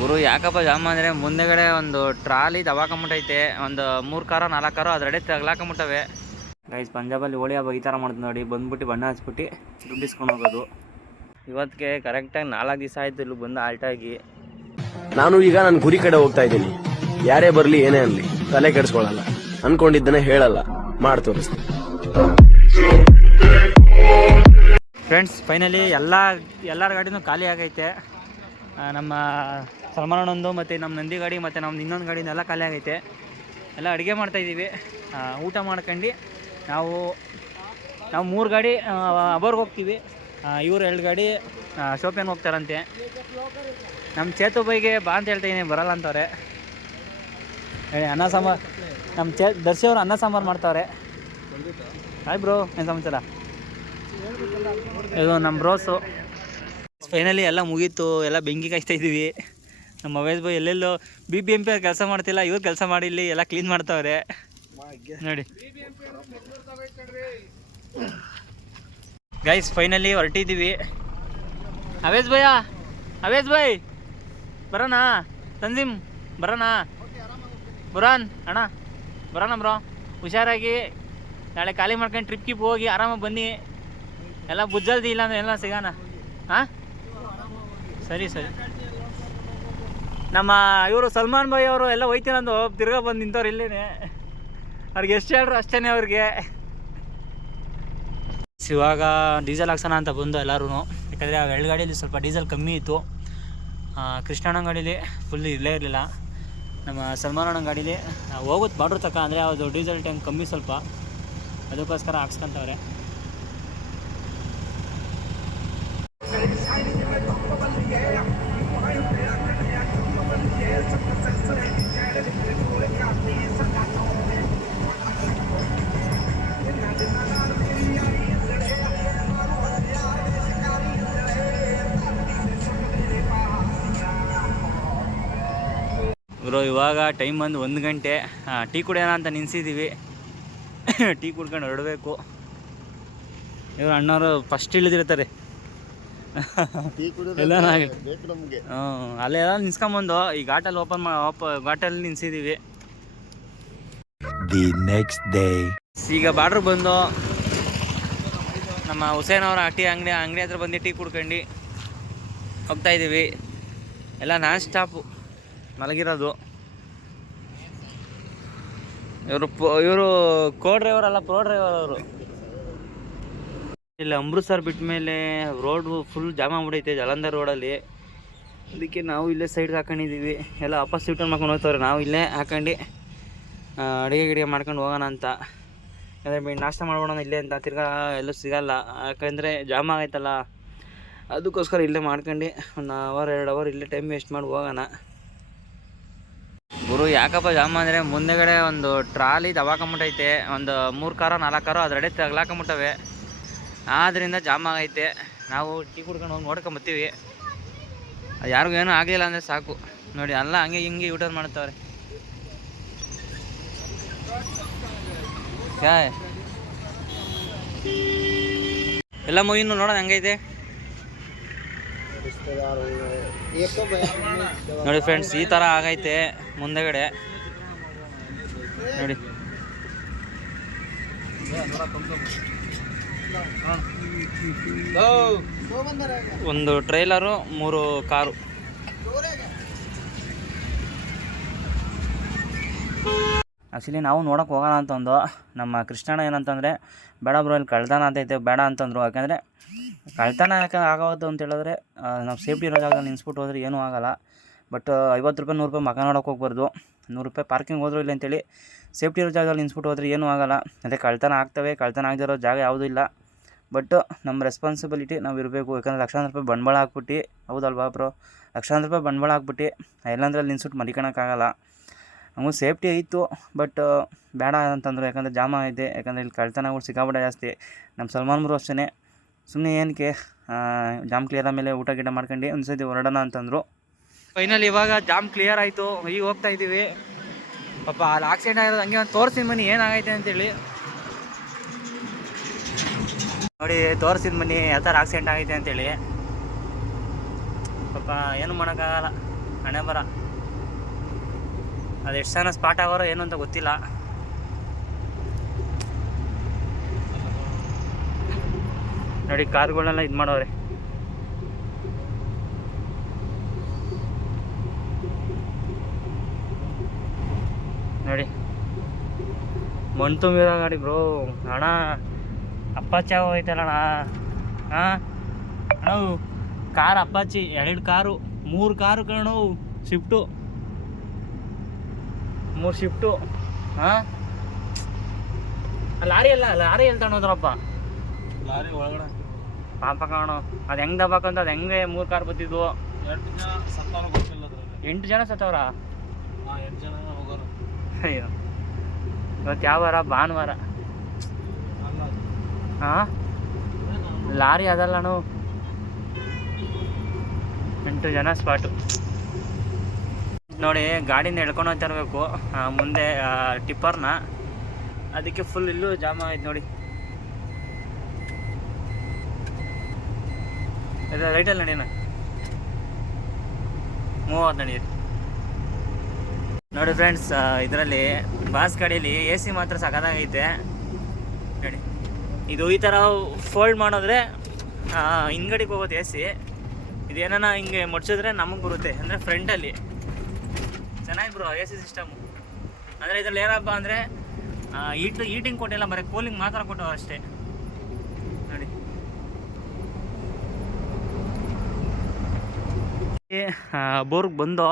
ಗುರು ಯಾಕಪ್ಪ ಜಾಮ ಅಂದರೆ ಮುಂದೆಗಡೆ ಒಂದು ಟ್ರಾಲಿ ದವಾಕೊಂಬಿಟ್ಟೈತೆ, ಒಂದು 3 ಕಾರೋ 4 ಕಾರೋ ಅದರಡೆ ತಗ್ಲಾಕೊಂಬಿಟ್ಟವೆ. ಗೈಸ್ ಪಂಜಾಬಲ್ಲಿ ಹೋಳಿ ಹಬ್ಬ ಈ ಥರ ಮಾಡ್ದು ನೋಡಿ, ಬಂದ್ಬಿಟ್ಟು ಬಣ್ಣ ಹಚ್ಬಿಟ್ಟು ದುಡ್ಡು ಇಸ್ಕೊಂಡು ಹೋಗೋದು. ಇವತ್ತಿಗೆ ಕರೆಕ್ಟಾಗಿ 4 ದಿವಸ ಆಯಿತು ಇಲ್ಲಿ ಬಂದು ಆಲ್ಟಾಗಿ. ನಾನು ಈಗ ನನ್ನ ಗುರಿ ಕಡೆ ಹೋಗ್ತಾ ಇದ್ದೀನಿ. ಯಾರೇ ಬರಲಿ ಏನೇ ಅನ್ಲಿ ತಲೆ ಕೆಡಿಸ್ಕೊಳ್ಳಲ್ಲ, ಅನ್ಕೊಂಡಿದ್ದನ್ನೇ ಹೇಳಲ್ಲ, ಮಾಡಿ ತೋರಿಸ್ತೀನಿ. ಫ್ರೆಂಡ್ಸ್ ಫೈನಲಿ ಎಲ್ಲರ ಗಾಡಿನೂ ಖಾಲಿ ಆಗೈತೆ. ನಮ್ಮ ಸಲ್ಮಾನಣ್ಣಂದು ಮತ್ತು ನಮ್ಮ ನಂದಿ ಗಾಡಿ ಮತ್ತು ನಮ್ಮ ಇನ್ನೊಂದು ಗಾಡಿನೆಲ್ಲ ಖಾಲಿ ಆಗೈತೆ. ಎಲ್ಲ ಅಡುಗೆ ಮಾಡ್ತಾಯಿದ್ದೀವಿ. ಊಟ ಮಾಡ್ಕೊಂಡು ನಾವು 3 ಗಾಡಿ ಅಬೋರ್ಗೆ ಹೋಗ್ತೀವಿ. ಇವ್ರು 2 ಗಾಡಿ ಶೋಪಿಯಾನ್ ಹೋಗ್ತಾರಂತೆ. ನಮ್ಮ ಚೇತು ಬೈಗೆ ಬಾ ಅಂತ ಹೇಳ್ತಾಯಿದ್ದೀನಿ, ಬರಲ್ಲ ಅಂತವ್ರೆ. ಅನ್ನ ಸಾಂಬಾರು ನಮ್ಮ ದರ್ಶಿ ಅವರು ಅನ್ನ ಸಾಂಬಾರು ಮಾಡ್ತಾವ್ರೆ. ಹಾಯ್ ಬ್ರೋ, ಏನು ಸಮಾಚಾರ? ಇದು ನಮ್ಮ ಬ್ರೋಸು. ಫೈನಲಿ ಎಲ್ಲ ಮುಗೀತು, ಎಲ್ಲ ಬೆಂಕಿ ಕಾಯ್ತಾ ಇದ್ದೀವಿ. ನಮ್ಮ ಮಹೇಶ್ ಭಾಯ್ ಎಲ್ಲೆಲ್ಲೋ BBMP ಕೆಲಸ ಮಾಡ್ತಿಲ್ಲ, ಇವ್ರು ಕೆಲಸ ಮಾಡಿ ಇಲ್ಲಿ ಎಲ್ಲ ಕ್ಲೀನ್ ಮಾಡ್ತಾವ್ರೆ ನೋಡಿ. ಗೈಸ್ ಫೈನಲಿ ಹೊರಟಿದ್ದೀವಿ. ಅವೇಶ್ ಭಾಯ್ ಬರೋಣ? ತಂಜಿಮ್ ಬರೋಣ? ಬುರಾನ್ ಅಣ್ಣ ಬರೋಣ ಬ್ರೋ. ಹುಷಾರಾಗಿ ನಾಳೆ ಖಾಲಿ ಮಾಡ್ಕೊಂಡು ಟ್ರಿಪ್ಗೆ ಹೋಗಿ ಆರಾಮಾಗಿ ಬನ್ನಿ. ಎಲ್ಲ ಬುಜ್ಜಲ್ದಿ ಇಲ್ಲ ಅಂದ್ರೆ ಎಲ್ಲ ಸಿಗೋಣ. ಹಾಂ ಸರಿ. ನಮ್ಮ ಇವರು ಸಲ್ಮಾನ್ ಭಾಯ್ ಅವರು ಎಲ್ಲ ಹೋಯ್ತೀನಂದು ತಿರ್ಗಾ ಬಂದು ನಿಂತವ್ರು ಇಲ್ಲೇನೆ. ಅವ್ರಿಗೆ ಎಷ್ಟು ಹೇಳ್ರು ಅಷ್ಟೇ ಅವ್ರಿಗೆ. ಇವಾಗ ಡೀಸೆಲ್ ಹಾಕ್ಸೋಣ ಅಂತ ಬಂದು ಎಲ್ಲರೂ, ಯಾಕಂದರೆ ಆ 2 ಗಾಡಿಯಲ್ಲಿ ಸ್ವಲ್ಪ ಡೀಸೆಲ್ ಕಮ್ಮಿ ಇತ್ತು. ಕೃಷ್ಣಣ್ಣ ಗಾಡೀಲಿ ಫುಲ್ ಇರಲೇ ಇರಲಿಲ್ಲ. ನಮ್ಮ ಸಲ್ಮಾನಣ್ಣ ಗಾಡೀಲಿ ಹೋಗುತ್ತೆ ಬಾರ್ಡ್ರ್ ತಕ್ಕ, ಅಂದರೆ ಅದು ಡೀಸೆಲ್ ಟ್ಯಾಂಕ್ ಕಮ್ಮಿ ಸ್ವಲ್ಪ, ಅದಕ್ಕೋಸ್ಕರ ಹಾಕ್ಸ್ಕೊಂತವ್ರೆ. ಬ್ರೋ ಇವಾಗ ಟೈಮ್ ಬಂದು 1 ಗಂಟೆ. ಟೀ ಕುಡಿಯೋಣ ಅಂತ ನಿನ್ಸಿದ್ದೀವಿ. ಟೀ ಕುಡ್ಕೊಂಡು ಹೊರಡಬೇಕು. ಇವರು ಅಣ್ಣವರು ಫಸ್ಟ್ ಇಳಿದಿರ್ತಾರೆ ಎಲ್ಲ ಅಲ್ಲೆಲ್ಲ ನಿನ್ಸ್ಕೊಂಬಂದು ಈ ಘಾಟಲ್ಲಿ ಘಾಟಲ್ಲಿ ನಿನ್ಸಿದ್ದೀವಿ. ಈಗ ಬಾರ್ಡ್ರ್ ಬಂದು ನಮ್ಮ ಹುಸೇನ್ ಅವರ ಅಂಗಡಿ ಹತ್ರ ಬಂದು ಟೀ ಕುಡ್ಕೊಂಡು ಹೋಗ್ತಾಯಿದ್ದೀವಿ. ಎಲ್ಲ ನಾನ್ ಸ್ಟಾಪು ಮಲಗಿರೋದು. ಇವರು ಕೋ ಡ್ರೈವರ್ ಅಲ್ಲ, ಪ್ರೋ ಡ್ರೈವರ್ ಅವರು. ಇಲ್ಲಿ ಅಮೃತ್ಸರ್ ಬಿಟ್ಟ ಮೇಲೆ ರೋಡು ಫುಲ್ ಜಾಮ್ ಆಗ್ಬಿಡೈತೆ ಜಲಂಧರ್ ರೋಡಲ್ಲಿ. ಅದಕ್ಕೆ ನಾವು ಇಲ್ಲೇ ಸೈಡ್ಗೆ ಹಾಕೊಂಡಿದ್ದೀವಿ. ಎಲ್ಲ ವಾಪಸ್ ರಿಟರ್ನ್ ಮಾಡ್ಕೊಂಡು ಹೋಗ್ತವ್ರೆ. ನಾವು ಇಲ್ಲೇ ಹಾಕೊಂಡು ಅಡುಗೆ ಮಾಡ್ಕೊಂಡು ಹೋಗೋಣ ಅಂತ. ಯಾಕಂದರೆ ನಾಷ್ಟ ಮಾಡ್ಬೋಣ ಇಲ್ಲೇ ಅಂತ, ತಿರ್ಗಾ ಎಲ್ಲೂ ಸಿಗೋಲ್ಲ. ಯಾಕಂದರೆ ಜಾಮ್ ಆಗೈತಲ್ಲ, ಅದಕ್ಕೋಸ್ಕರ ಇಲ್ಲೇ ಮಾಡ್ಕೊಂಡು 1 ಅವರ್ 2 ಅವರ್ ಇಲ್ಲೇ ಟೈಮ್ ವೇಸ್ಟ್ ಮಾಡಿ ಹೋಗೋಣ. ಗುರು ಯಾಕಪ್ಪ ಜಾಮ ಅಂದರೆ ಮುಂದೆಗಡೆ ಒಂದು ಟ್ರಾಲಿ ದವಾಕೊಂಬಿಟ್ಟೈತೆ, ಒಂದು 3 ಕಾರೋ 4 ಕಾರೋ ಅದರಡೆ ತಗ್ಲಾಕೊಂಬಿಟ್ಟವೆ. ಆದ್ದರಿಂದ ಜಾಮ್ ಆಗೈತೆ. ನಾವು ಟೀ ಕುಡ್ಕೊಂಡು ಹೋಗಿ ನೋಡ್ಕೊಂಬತ್ತೀವಿ. ಅದು ಯಾರಿಗೂ ಏನೂ ಆಗಲಿಲ್ಲ ಅಂದರೆ ಸಾಕು. ನೋಡಿ ಎಲ್ಲ ಹಂಗೆ ಹಿಂಗೆ ಯೂಟರ್ನ್ ಮಾಡ್ತಾವ್ರೆ. ಎಲ್ಲ ಮೂವಿನೂ ನೋಡೋಣ ಹಂಗೈತೆ ನೋಡಿ ಫ್ರೆಂಡ್ಸ್. ಈ ಥರ ಆಗೈತೆ ಮುಂದೆಗಡೆ ನೋಡಿ. ಒಂದು ಟ್ರೈಲರು 3 ಕಾರು. ಆ್ಯಕ್ಚುಲಿ ನಾವು ನೋಡೋಕೆ ಹೋಗೋಣ ಅಂತಂದು ನಮ್ಮ ಕೃಷ್ಣಣ್ಣ ಏನಂತಂದರೆ, ಬೇಡ ಬ್ರೋ ಇಲ್ಲಿ ಕಳ್ತನ ಅಂತೈತೆ ಬೇಡ ಅಂತಂದರು. ಯಾಕಂದರೆ ಕಳ್ತನ ಯಾಕೆ ಆಗೋದು ಅಂತ ಹೇಳಿದ್ರೆ, ನಾವು ಸೇಫ್ಟಿ ಇರೋ ಜಾಗದಲ್ಲಿ ನಿಲ್ಲಿಸ್ಬಿಟ್ಟು ಹೋದ್ರೆ ಏನೂ ಆಗೋಲ್ಲ. ಬಟ್ 50 ರೂಪಾಯಿ 100 ರೂಪಾಯಿ ಮಕ ನೋಡೋಕೆ ಹೋಗ್ಬಾರ್ದು. 100 ರೂಪಾಯಿ ಪಾರ್ಕಿಂಗ್ ಹೋದ್ರು ಇಲ್ಲ ಅಂತೇಳಿ ಸೇಫ್ಟಿ ಇರೋ ಜಾಗದಲ್ಲಿ ನಿಲ್ಲಿಸ್ಬಿಟ್ಟು ಹೋದ್ರೆ ಏನೂ ಆಗೋಲ್ಲ. ಅದೇ ಕಳ್ತನ ಆಗ್ತವೆ, ಕಳ್ತನ ಆಗದಿರೋ ಜಾಗ ಯಾವುದೂ ಇಲ್ಲ. ಬಟ್ ನಮ್ಮ ರೆಸ್ಪಾನ್ಸಿಬಿಲಿಟಿ ನಾವು ಇರಬೇಕು. ಯಾಕಂದರೆ ಲಕ್ಷಾಂತರ ರೂಪಾಯಿ ಬಂಡವಾಳ ಹಾಕ್ಬಿಟ್ಟು, ಹೌದಲ್ವಾ ಬ್ರೋ, ಲಕ್ಷಾಂತರ ರೂಪಾಯಿ ಬಂಡವಾಳ ಹಾಕ್ಬಿಟ್ಟು ಎಲ್ಲಂದ್ರೆ ಅಲ್ಲಿ ನಿಲ್ಸ್ಬಿಟ್ಟು ಮಲಿಕೊಳಕ್ಕಾಗಲ್ಲ. ನಮಗೂ ಸೇಫ್ಟಿ ಇತ್ತು, ಬಟ್ ಬೇಡ ಅಂತಂದರು. ಯಾಕಂದರೆ ಜಾಮ ಇದೆ. ಯಾಕಂದರೆ ಇಲ್ಲಿ ಕಳ್ತನಗಳು ಸಿಕ್ಕಾಬಿಟ್ಟೆ ಜಾಸ್ತಿ. ನಮ್ಮ ಸಲ್ಮಾನ್ ಬ್ರೋ ಅಷ್ಟೇ ಸುಮ್ಮನೆ ಏನಕ್ಕೆ ಜಾಮ್ ಕ್ಲಿಯರ್ ಆದಮೇಲೆ ಊಟ ಗೀಟ ಮಾಡ್ಕೊಂಡು ಒಂದು ಸತಿ ಹೊರಡೋಣ ಅಂತಂದರು. ಫೈನಲ್ ಇವಾಗ ಜಾಮ್ ಕ್ಲಿಯರ್ ಆಯಿತು. ಈಗ ಹೋಗ್ತಾ ಇದ್ದೀವಿ. ಪಾಪ ಅಲ್ಲಿ ಆಕ್ಸಿಡೆಂಟ್ ಆಗಿರೋದು ಹಂಗೆ ಒಂದು ತೋರಿಸಿದ ಮನೆ ಏನಾಗೈತೆ ಅಂತೇಳಿ ನೋಡಿ. ತೋರಿಸಿದ ಮನೆ ಯಾವ ಥರ ಆಕ್ಸಿಡೆಂಟ್ ಆಗೈತೆ ಅಂತೇಳಿ. ಪಾಪ ಏನು ಮಾಡೋಕ್ಕಾಗಲ್ಲ. ಹಣೆ ಬರ. ಅದು ಎಷ್ಟು ಜನ ಸ್ಪಾಟ್ ಆಗೋರೋ ಏನು ಅಂತ ಗೊತ್ತಿಲ್ಲ. ನೋಡಿ ಕಾರ್ಗಳನ್ನೆಲ್ಲ ಇದು ಮಾಡೋರೆ. ನೋಡಿ ಮಣ್ಣು ತುಂಬಿರೋ ಗಾಡಿ ಬ್ರೋ. ಅಣ್ಣ ಅಪ್ಪಾಚಿ ಹೋಯ್ತಲ್ಲಣ್ಣ. ಹಾಂ ಅಣ್ಣ ಕಾರ್ ಅಪ್ಪಾಚಿ 2 ಕಾರು 3 ಕಾರು ಕಣೋ. Shift 3 shift. ಹಾಂ ಲಾರಿ ಎಲ್ಲಿ ತಗೊಂಡ್ರಪ್ಪ? ಲಾರಿ ಒಳಗಡೆ ಪಾಪ ಕಾಣೋ. ಅದು ಹೆಂಗೆ ದಬ್ಬಾಕಂತ ಅದು ಹೆಂಗೆ 3 ಕಾರ್ ಬತ್ತಿದ್ವು. 8 ಜನ ಸತ್ತಾರ ಗೊತ್ತಿಲ್ಲ ಅದ್ರಲ್ಲಿ. 8 ಜನ ಸತ್ತವ್ರ? 8 ಜನ ಹೋಗೋರು. ಅಯ್ಯೋ ಇವತ್ತು ಯಾವ ವಾರ? ಭಾನುವಾರ. ಅಲ್ಲ ಹಾಂ ಲಾರಿ ಅದಲ್ಲಣ್ಣ. 8 ಜನ ಸ್ಪಾಟು. ನೋಡಿ ಗಾಡಿನ ಎಳ್ಕೊಂಡು ಹೋಗ್ತಾ ಇರಬೇಕು ಮುಂದೆ ಟಿಪ್ಪರ್ನ. ಅದಕ್ಕೆ ಫುಲ್ ಇಲ್ಲೂ ಜಾಮ ಆಯ್ತು ನೋಡಿ. ರೈಟಲ್ಲಿ ನಡೀನ ಮೂವತ್ತು ನಡೀರಿ. ನೋಡಿ ಫ್ರೆಂಡ್ಸ್, ಇದರಲ್ಲಿ ಬಾಸ್ ಗಾಡೀಲಿ ಎ ಸಿ ಮಾತ್ರ ಸಖತ್ತಾಗೈತೆ ನೋಡಿ. ಇದು ಈ ಥರ ಫೋಲ್ಡ್ ಮಾಡಿದ್ರೆ ಹಿಂದ್ಗಡೆಗೆ ಹೋಗೋದು ಎ ಸಿ. ಇದೇನ ಹಿಂಗೆ ಮುಡ್ಸಿದ್ರೆ ನಮಗೆ ಬರುತ್ತೆ, ಅಂದರೆ ಫ್ರಂಟಲ್ಲಿ ಚೆನ್ನಾಗಿ ಬ್ರೋ ಎ ಸಿ ಸಿಸ್ಟಮು. ಅಂದರೆ ಇದರಲ್ಲಿ ಏನಪ್ಪ ಅಂದರೆ ಹೀಟಿಂಗ್ ಕೊಟ್ಟಿಲ್ಲ, ಬರೀ ಕೂಲಿಂಗ್ ಮಾತ್ರ ಕೊಟ್ಟು ಅಷ್ಟೇ ನೋಡಿ. ಅಬ್ಬೂರ್ಗೆ ಬಂದು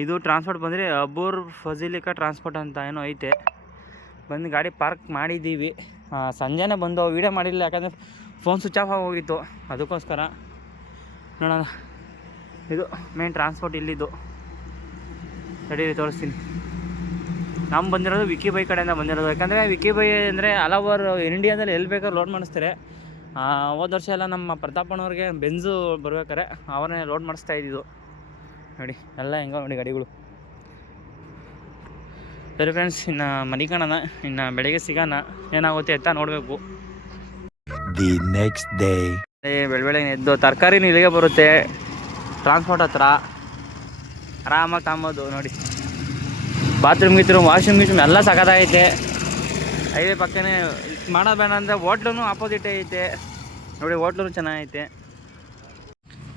ಇದು ಟ್ರಾನ್ಸ್ಪೋರ್ಟ್ ಬಂದರೆ ಅಬ್ಬೂರ್ ಫಜಿಲಿಕಾ ಟ್ರಾನ್ಸ್ಪೋರ್ಟ್ ಅಂತ ಏನೋ ಐತೆ. ಬಂದು ಗಾಡಿ ಪಾರ್ಕ್ ಮಾಡಿದ್ದೀವಿ. ಸಂಜೆನೇ ಬಂದು ವೀಡಿಯೋ ಮಾಡಿಲ್ಲ, ಯಾಕಂದರೆ ಫೋನ್ ಸ್ವಿಚ್ ಆಫ್ ಆಗೋಗಿತ್ತು. ಅದಕ್ಕೋಸ್ಕರ ನೋಡೋಣ. ಇದು ಮೇನ್ ಟ್ರಾನ್ಸ್ಪೋರ್ಟ್ ಇಲ್ಲಿದ್ದು. ತಡೀರಿ ತೋರಿಸ್ತೀನಿ. ನಮ್ಮ ಬಂದಿರೋದು ವಿಕ್ಕಿ ಬೈ ಕಡೆಯಿಂದ ಬಂದಿರೋದು. ಯಾಕಂದರೆ ವಿಕ್ಕಿ ಬೈ ಅಂದರೆ ಆಲ್ ಓವರ್ ಇಂಡಿಯಾದಲ್ಲಿ ಎಲ್ಲಿ ಬೇಕಾದ್ರೂ ಲೋಡ್ ಮಾಡಿಸ್ತಾರೆ. ಹೋದ ವರ್ಷ ಎಲ್ಲ ನಮ್ಮ ಪ್ರತಾಪಣ್ಣವ್ರಿಗೆ ಬೆಂಜು ಬರ್ಬೇಕಾರೆ ಅವರನ್ನೇ ಲೋಡ್ ಮಾಡಿಸ್ತಾ ಇದ್ದಿದ್ದು ನೋಡಿ. ಎಲ್ಲ ಹೆಂಗೋ ನೋಡಿ ಗಾಡಿಗಳು. ಸರಿ ಫ್ರೆಂಡ್ಸ್, ಇನ್ನು ಮನಿಕಣನ, ಇನ್ನು ಬೆಳಗ್ಗೆ ಸಿಗೋಣ. ಏನಾಗುತ್ತೆ ಅಂತ ನೋಡಬೇಕು. ದಿ ನೆಕ್ಸ್ಟ್ ಡೇ ಬೆಳಗ್ಗೆ ಎದ್ದು ತರಕಾರಿನೂ ಇಲ್ಲಿಗೆ ಬರುತ್ತೆ ಟ್ರಾನ್ಸ್ಪೋರ್ಟ್ ಹತ್ರ. ಆರಾಮಾಗಿ ತಗೊಂಬೋದು ನೋಡಿ. ಬಾತ್ರೂಮ್ ವಾಷಿಂಗ್ ಮಿಷಿನ್ ಎಲ್ಲ ಸಖತ್ತಾಗೈತೆ. ಹೈವೇ ಪಕ್ಕನೇ ಮಾಡೋದು ಬೇಡ ಅಂದರೆ ಹೋಟ್ಲೂ ಆಪೋಸಿಟ್ ಐತೆ ನೋಡಿ. ಹೋಟ್ಲೂ ಚೆನ್ನಾಗೈತೆ.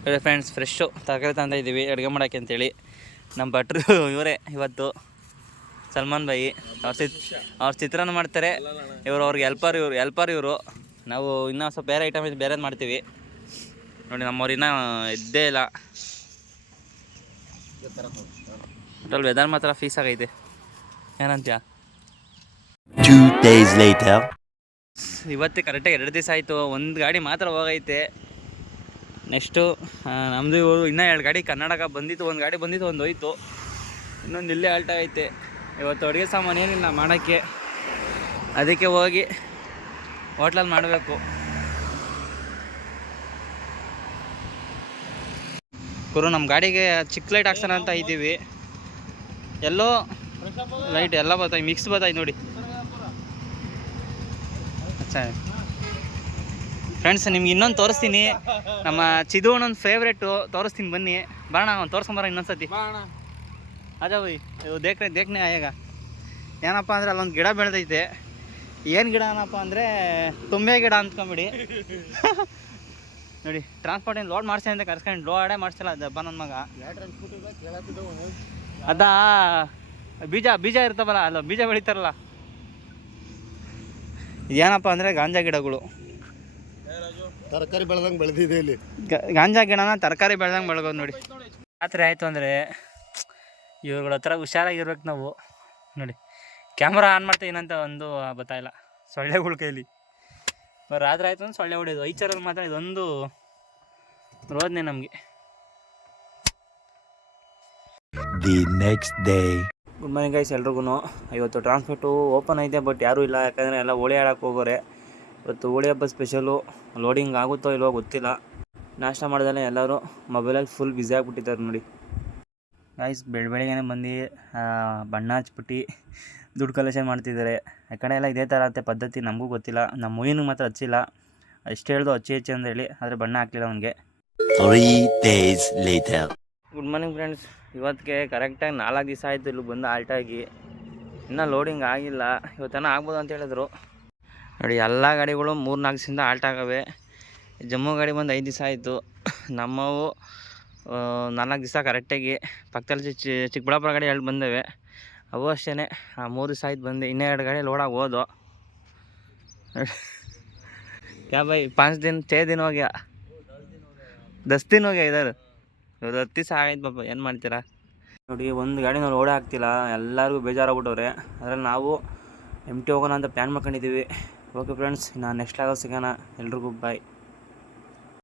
ಅದೇ ಫ್ರೆಂಡ್ಸ್, ಫ್ರೆಶ್ಶು ತರಕಾರಿ ತಂದ ಇದ್ದೀವಿ ಅಡುಗೆ ಮಾಡೋಕ್ಕೆ ಅಂತೇಳಿ. ನಮ್ಮ ಭಟ್ರು ಇವರೇ ಇವತ್ತು, ಸಲ್ಮಾನ್ ಬಾಯಿ. ಅವ್ರು ಚಿತ್ರಾನ್ನ ಮಾಡ್ತಾರೆ. ಅವ್ರಿಗೆ ಹೆಲ್ಪರ್ ಇವರು. ನಾವು ಇನ್ನೂ ಸ್ವಲ್ಪ ಬೇರೆ ಐಟಮ್ ಬೇರೆದು ಮಾಡ್ತೀವಿ ನೋಡಿ. ನಮ್ಮವ್ರು ಇನ್ನೂ ಎದ್ದೇ ಇಲ್ಲ. ಟೋಟಲ್ ವೆದರ್ ಮಾತ್ರ ಫೀಸ್ ಆಗೈತೆ. ಏನಂತ್ಯ? 2 days later ಇವತ್ತು ಕರೆಕ್ಟಾಗಿ 2 ದಿವಸ ಆಯಿತು. ಒಂದು ಗಾಡಿ ಮಾತ್ರ ಹೋಗೈತೆ. ನೆಕ್ಸ್ಟು ನಮ್ಮದು ಇನ್ನೂ 2 ಗಾಡಿ ಕರ್ನಾಟಕ ಬಂದಿತ್ತು. ಒಂದು ಗಾಡಿ ಬಂದಿತ್ತು, ಒಂದು ಹೋಯ್ತು. ಇನ್ನೊಂದು ಇಲ್ಲೇ ಆಲ್ಟ್ ಆಗೈತೆ. ಇವತ್ತು ಅಡುಗೆ ಸಾಮಾನು ಏನಿಲ್ಲ ಮಾಡೋಕ್ಕೆ, ಅದಕ್ಕೆ ಹೋಗಿ ಹೋಟ್ಲಲ್ಲಿ ಮಾಡಬೇಕು. ಗುರು ನಮ್ಮ ಗಾಡಿಗೆ ಚಿಕ್ಕ ಲೈಟ್ ಹಾಕ್ಸೋಣ ಅಂತ ಇದ್ದೀವಿ. ಎಲ್ಲೋ ಲೈಟ್ ಎಲ್ಲ ಬರ್ತಾಯಿ, ಮಿಕ್ಸ್ ಬರ್ತಾಯಿ ನೋಡಿ. ಅಚ್ಚಾ ಫ್ರೆಂಡ್ಸ್, ನಿಮ್ಗೆ ಇನ್ನೊಂದು ತೋರಿಸ್ತೀನಿ. ನಮ್ಮ ಚಿದು ಅನ್ನೊಂದು ಫೇವ್ರೇಟು ತೋರಿಸ್ತೀನಿ, ಬನ್ನಿ ಬರೋಣ. ಅವ್ನು ತೋರಿಸ್ಕೊಂಬರ ಇನ್ನೊಂದು ಸತಿ. ಅಜಾ ಬೈ, ದೇಖ್ನೆ ಆಗ ಏನಪ್ಪ ಅಂದರೆ ಅಲ್ಲೊಂದು ಗಿಡ ಬೆಳೆದೈತೆ. ಏನು ಗಿಡ ಏನಪ್ಪ ಅಂದರೆ ತುಂಬೆ ಗಿಡ ಅಂದ್ಕೊಂಬಿಡಿ ನೋಡಿ. ಟ್ರಾನ್ಸ್ಪೋರ್ಟ್ ಏನು ಲೋಡ್ ಮಾಡಿಸಿ ಅಂತ ಕರ್ಸ್ಕೊಂಡು ಲೋಡೇ ಮಾಡಿಸಿಲ್ಲ ದಬ್ಬ ನನ್ನ ಮಗ. ಅದಾ ಬೀಜ ಇರ್ತಾವಲ್ಲ, ಅಲ್ಲ ಬೀಜ ಬೆಳಿತಾರಲ್ಲ, ಇದೇನಪ್ಪ ಅಂದರೆ ಗಾಂಜಾ ಗಿಡಗಳು. ತರಕಾರಿ ಬೆಳೆದಂಗೆ ಬೆಳೆದಿದೆ ಇಲ್ಲಿ. ಗಾಂಜಾ ಗಿಡನ ತರಕಾರಿ ಬೆಳೆದಂಗೆ ಬೆಳಗೋದು ನೋಡಿ. ರಾತ್ರಿ ಆಯಿತು ಅಂದರೆ ಇವ್ರುಗಳ ಹತ್ರ ಹುಷಾರಾಗಿರ್ಬೇಕು ನಾವು ನೋಡಿ. ಕ್ಯಾಮ್ರಾ ಆನ್ ಮಾಡ್ತೀವಿ ಏನಂತ ಒಂದು ಗೊತ್ತಾಯಿಲ್ಲ. ಸೊಳ್ಳೆಗಳ ಕೈಲಿ ರಾತ್ರಿ ಆಯಿತು ಅಂದ್ರೆ ಸೊಳ್ಳೆ ಹೊಡೆಯೋದು. ಐಚರಲ್ಲಿ ಮಾತ್ರ ಇದೊಂದು ರೋದನೆ ನಮಗೆ. The next day. Good morning guys ಎಲ್ರಿಗೂ. ಇವತ್ತು ಟ್ರಾನ್ಸ್ಪೋರ್ಟು ಓಪನ್ ಐತೆ, ಬಟ್ ಯಾರೂ ಇಲ್ಲ. ಯಾಕಂದರೆ ಎಲ್ಲ ಹೋಳಿ ಆಡೋಕ್ಕೆ ಹೋಗೋರೆ. ಇವತ್ತು ಹೋಳಿ ಹಬ್ಬ ಸ್ಪೆಷಲು. ಲೋಡಿಂಗ್ ಆಗುತ್ತೋ ಇಲ್ವೋ ಗೊತ್ತಿಲ್ಲ. ನಾಷ್ಟ ಮಾಡಿದಲ್ಲೇ ಎಲ್ಲರೂ ಮೊಬೈಲಲ್ಲಿ ಫುಲ್ ಬ್ಯುಸಿ ಆಗಿಬಿಟ್ಟಿದ್ದಾರೆ ನೋಡಿ. ಗೈಸ್ ಬೆಳಗ್ಗೆನೇ ಬಂದು ಬಣ್ಣ ಹಚ್ಬಿಟ್ಟು ದುಡ್ಡು ಕಲೆಕ್ಷನ್ ಮಾಡ್ತಿದ್ದಾರೆ. ಆ ಕಡೆ ಎಲ್ಲ ಇದೇ ಥರ ಅಂತೆ ಪದ್ಧತಿ, ನಮಗೂ ಗೊತ್ತಿಲ್ಲ. ನಮ್ಮ ಮೊಯ್ಯನಿಗೆ ಮಾತ್ರ ಹಚ್ಚಿಲ್ಲ. ಅಷ್ಟು ಹೇಳ್ದು ಹಚ್ಚಿ ಅಂತ ಹೇಳಿ, ಆದರೆ ಬಣ್ಣ ಹಾಕಲಿಲ್ಲ ಅವನಿಗೆ. 3 days later good morning friends. ಇವತ್ತಿಗೆ ಕರೆಕ್ಟಾಗಿ 4 ದಿವಸ ಆಯಿತು ಇಲ್ಲಿ ಬಂದು ಆಲ್ಟಾಗಿ. ಇನ್ನೂ ಲೋಡಿಂಗ್ ಆಗಿಲ್ಲ. ಇವತ್ತೇನೋ ಆಗ್ಬೋದು ಅಂತ ಹೇಳಿದ್ರು. ನೋಡಿ ಎಲ್ಲ ಗಾಡಿಗಳು 3-4 ದಿವಸದಿಂದ ಆಲ್ಟ್ ಆಗವೆ. ಜಮ್ಮು ಗಾಡಿ ಬಂದು 5 ದಿವಸ ಆಯಿತು. ನಮ್ಮವು 4 ದಿವಸ ಕರೆಕ್ಟಾಗಿ. ಪಕ್ಕದಲ್ಲಿ ಚಿಕ್ಕಬಳ್ಳಾಪುರ ಗಾಡಿ 2 ಬಂದವೆ. ಅವು ಅಷ್ಟೇ 3 ದಿವಸ ಆಯ್ತು ಬಂದು. ಇನ್ನೂ 2 ಗಾಡಿ ಲೋಡಾಗಿ ಹೋದು. क्या भाई 5 दिन 6 दिन हो गया, 10 दिन हो गया इधर. ಇವ್ರು 10 ದಿವಸ ಆಗೈತೆ ಪಾಪ. ಏನು ಮಾಡ್ತೀರಾ ನೋಡಿ, ಒಂದು ಗಾಡಿ ನಾವು ಲೋಡ್ ಆಗ್ತಿಲ್ಲ. ಎಲ್ಲರಿಗೂ ಬೇಜಾರಾಗ್ಬಿಟ್ಟವ್ರೆ. ಅದ್ರಲ್ಲಿ ನಾವು MT ಹೋಗೋಣ ಅಂತ ಪ್ಲ್ಯಾನ್ ಮಾಡ್ಕೊಂಡಿದ್ದೀವಿ. ಓಕೆ ಫ್ರೆಂಡ್ಸ್, ನಾನು ನೆಕ್ಸ್ಟ್ ಆಗೋ ಸಿಗೋಣ. ಎಲ್ರಿಗೂ ಬಾಯ್.